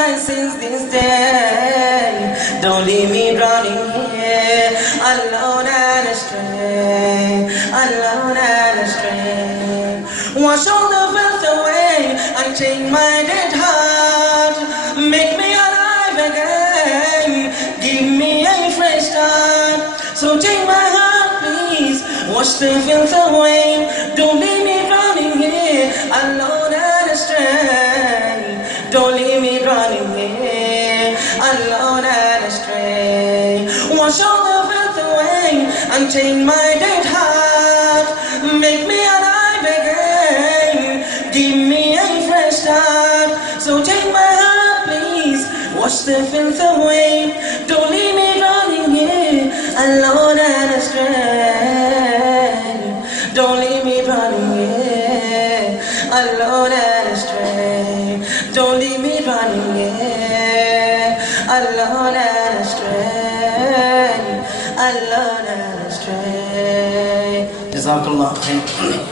my sins this day. Don't leave me drowning here, alone and astray, alone and astray. Wash all the filth away and take my dead heart. Make me alive again, give me a fresh start. So take my heart, please, wash the filth away. Don't leave me drowning here, alone and astray. Don't leave me drowning here, alone and astray. Wash all the filth away and take my dead heart. Make me alive again, give me a fresh start. So take my heart, please, wash the filth away. Don't leave me drowning here, alone and astray. Don't leave me drowning here, alone and astray. Don't leave me drowning here, alone and astray, alone and astray. Jazakallah khair.